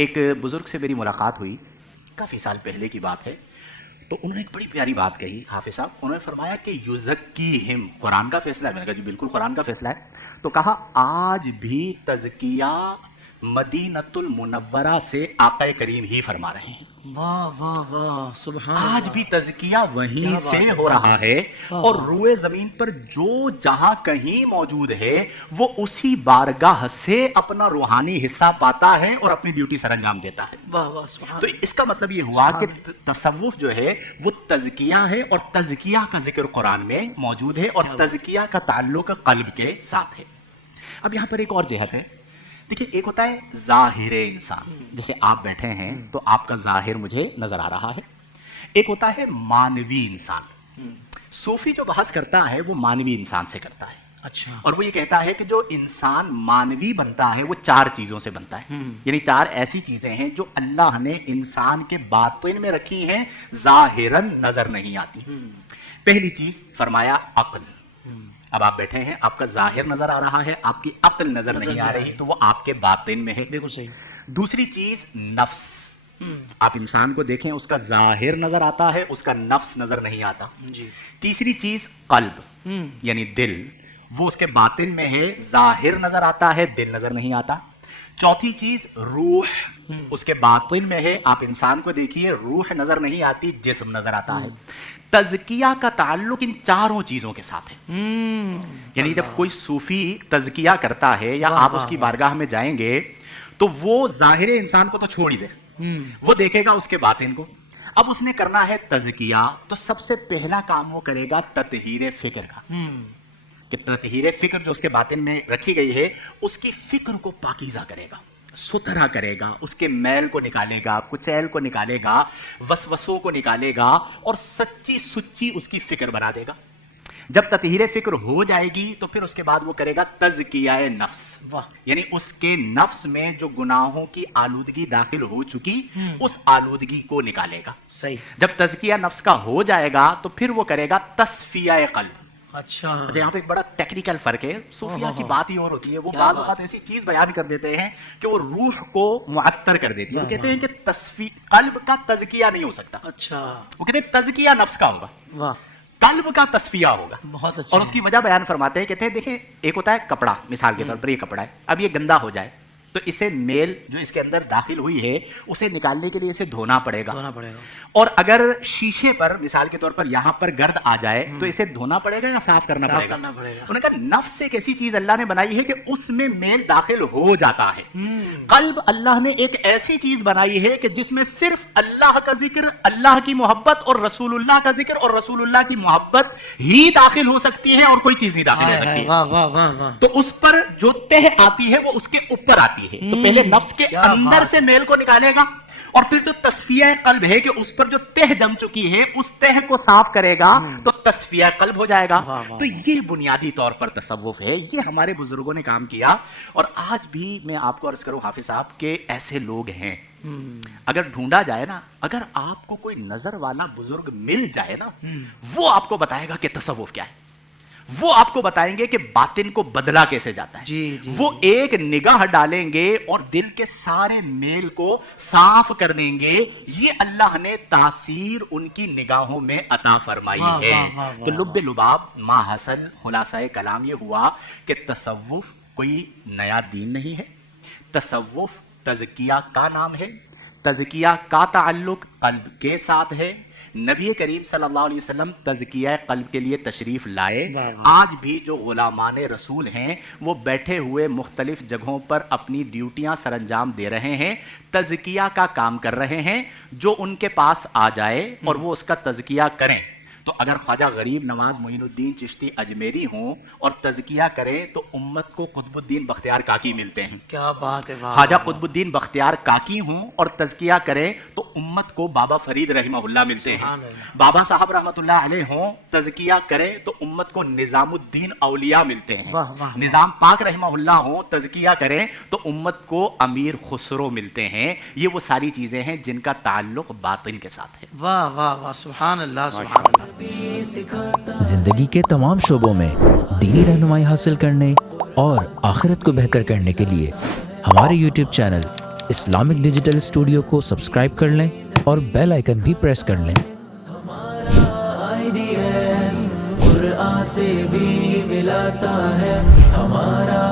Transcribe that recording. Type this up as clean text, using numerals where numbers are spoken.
ایک بزرگ سے میری ملاقات ہوئی، کافی سال پہلے کی بات ہے، تو انہوں نے ایک بڑی پیاری بات کہی حافظ صاحب. انہوں نے فرمایا کہ یزکیہم، قرآن کا فیصلہ ہے. میں نے کہا جی بالکل قرآن کا فیصلہ ہے. تو کہا آج بھی تزکیہ مدینۃ المنورہ سے آقا کریم ہی فرما رہے ہیں. واہ واہ واہ سبحان اللہ. آج بھی تزکیہ وہیں سے ہو رہا ہے، اور روئے زمین پر جو جہاں کہیں موجود ہے وہ اسی بارگاہ سے اپنا روحانی حصہ پاتا ہے اور اپنی ڈیوٹی سر انجام دیتا ہے. واہ واہ سبحان. تو اس کا مطلب یہ ہوا کہ تصوف جو ہے وہ تزکیہ ہے، اور تزکیہ کا ذکر قرآن میں موجود ہے، اور تزکیہ کا تعلق قلب کے ساتھ ہے. اب یہاں پر ایک اور جہت ہے. دیکھیں، ایک ہوتا ہے ظاہر انسان، جیسے آپ بیٹھے ہیں تو آپ کا ظاہر مجھے نظر آ رہا ہے. ایک ہوتا ہے مانوی انسان. صوفی جو بحث کرتا ہے وہ مانوی انسان سے کرتا ہے. اچھا. اور وہ یہ کہتا ہے کہ جو انسان مانوی بنتا ہے وہ 4 چیزوں سے بنتا ہے. یعنی 4 ایسی چیزیں ہیں جو اللہ نے انسان کے باطن میں رکھی ہیں، ظاہراً نظر نہیں آتی. پہلی چیز فرمایا عقل. اب آپ بیٹھے ہیں، آپ کا ظاہر نظر آ رہا ہے، آپ کی عقل نظر نہیں آ رہی، تو وہ آپ کے باطن میں ہے. بالکل صحیح. دوسری چیز نفس. آپ انسان کو دیکھیں، اس کا ظاہر نظر آتا ہے، اس کا نفس نظر نہیں آتا. جی. تیسری چیز قلب یعنی دل، وہ اس کے باطن میں ہے، ظاہر نظر آتا ہے، دل نظر نہیں آتا. چوتھی چیز روح، اس کے باطن میں ہے. آپ انسان کو دیکھیے، روح نظر نہیں آتی، جسم نظر آتا ہے. تزکیہ کا تعلق ان 4 چیزوں کے ساتھ ہے. یعنی جب کوئی صوفی تزکیہ کرتا ہے یا آپ اس کی بارگاہ میں جائیں گے تو وہ ظاہر انسان کو تو چھوڑ ہی دے، وہ دیکھے گا اس کے باطن کو. اب اس نے کرنا ہے تزکیہ، تو سب سے پہلا کام وہ کرے گا تطہیر فکر کا، کہ تطہیر فکر جو اس کے باطن میں رکھی گئی ہے اس کی فکر کو پاکیزہ کرے گا، ستھرا کرے گا، اس کے میل کو نکالے گا، کچیل کو نکالے گا، وسوسوں کو نکالے گا، اور سچی سچی اس کی فکر بنا دے گا. جب تطہیر فکر ہو جائے گی تو پھر اس کے بعد وہ کرے گا تزکیہ نفس. یعنی اس کے نفس میں جو گناہوں کی آلودگی داخل ہو چکی، اس آلودگی کو نکالے گا. صحیح. جب تزکیہ نفس کا ہو جائے گا تو پھر وہ کرے گا تصفیہ قلب. اچھا. یہاں پہ ایک بڑا ٹیکنیکل فرق ہے. صوفیہ کی بات ہی اور ہوتی ہے، وہ بعض اوقات ایسی چیز بیان کر دیتے ہیں کہ وہ روح کو معطر کر دیتی ہے. وہ کہتے ہیں کہ قلب کا تزکیہ نہیں ہو سکتا. اچھا. وہ کہتے ہیں تزکیہ نفس کا ہوگا، واہ. قلب کا تصفیہ ہوگا. بہت اچھا. اور اس کی وجہ بیان فرماتے ہیں، کہتے ہیں دیکھیں ایک ہوتا ہے کپڑا، مثال کے طور پر یہ کپڑا ہے، اب یہ گندا ہو جائے تو اسے میل جو اس کے اندر داخل ہوئی ہے اسے نکالنے کے لیے اسے دھونا پڑے گا. اور اگر شیشے پر مثال کے طور پر یہاں پر گرد آ جائے تو اسے دھونا پڑے گا یا صاف کرنا پڑے گا. انہوں نے کہا نفس ایک ایسی چیز اللہ نے بنائی ہے کہ اس میں میل داخل ہو جاتا ہے. قلب اللہ نے ایک ایسی چیز بنائی ہے کہ جس میں صرف اللہ کا ذکر، اللہ کی محبت اور رسول اللہ کا ذکر اور رسول اللہ کی محبت ہی داخل ہو سکتی ہے، اور کوئی چیز نہیں داخل ہو سکتی ہے. تو اس پر جو تہ آتی ہے وہ اس کے اوپر آتی ہے. تو پہلے نفس کے اندر سے میل کو نکالے گا، اور پھر جو تصفیہ قلب ہے کہ اس پر جو تہ جم چکی ہے اس تہ کو صاف کرے گا تو تصفیہ قلب ہو جائے گا. تو یہ بنیادی طور پر تصوف ہے. یہ ہمارے بزرگوں نے کام کیا، اور آج بھی میں آپ کو عرض کروں حافظ صاحب کہ ایسے لوگ ہیں. اگر ڈھونڈا جائے نا، اگر آپ کو کوئی نظر والا بزرگ مل جائے نا، وہ آپ کو بتائے گا کہ تصوف کیا ہے. وہ آپ کو بتائیں گے کہ باطن کو بدلا کیسے جاتا ہے. جی. وہ ایک نگاہ ڈالیں گے اور دل کے سارے میل کو صاف کر دیں گے. یہ اللہ نے تاثیر ان کی نگاہوں میں عطا فرمائی ہے. تو لب لباب ما حاصل خلاصہ کلام یہ ہوا کہ تصوف کوئی نیا دین نہیں ہے. تصوف تزکیہ کا نام ہے. تزکیہ کا تعلق قلب کے ساتھ ہے. نبی کریم صلی اللہ علیہ وسلم تزکیہ قلب کے لیے تشریف لائے. آج بھی جو غلامان رسول ہیں وہ بیٹھے ہوئے مختلف جگہوں پر اپنی ڈیوٹیاں سر انجام دے رہے ہیں، تزکیہ کا کام کر رہے ہیں. جو ان کے پاس آ جائے اور وہ اس کا تزکیہ کریں، تو اگر خواجہ غریب نواز معین الدین چشتی اجمیری ہوں اور تزکیہ کریں تو امت کو قطب الدین بختیار کاکی ملتے ہیں. کیا بات ہے. خواجہ قطب الدین بختیار کاکی ہوں اور تزکیہ کریں تو امت کو بابا فرید رحمہ اللہ ملتے ہیں. بابا صاحب رحمۃ اللہ علیہ ہوں، تزکیہ کریں تو امت کو نظام الدین اولیاء ملتے ہیں. نظام پاک رحمہ اللہ ہوں، تزکیہ کریں تو امت کو امیر خسرو ملتے ہیں. یہ وہ ساری چیزیں ہیں جن کا تعلق باطن کے ساتھ ہے. واہ واہ واہ سبحان اللہ سبحان اللہ. زندگی کے تمام شعبوں میں دینی رہنمائی حاصل کرنے اور آخرت کو بہتر کرنے کے لیے ہمارے YouTube channel Islamic digital studio کو سبسکرائب کر لیں اور بیل آئیکن بھی پریس کر لیں۔ قرآن سے بھی ملاتا ہے ہمارا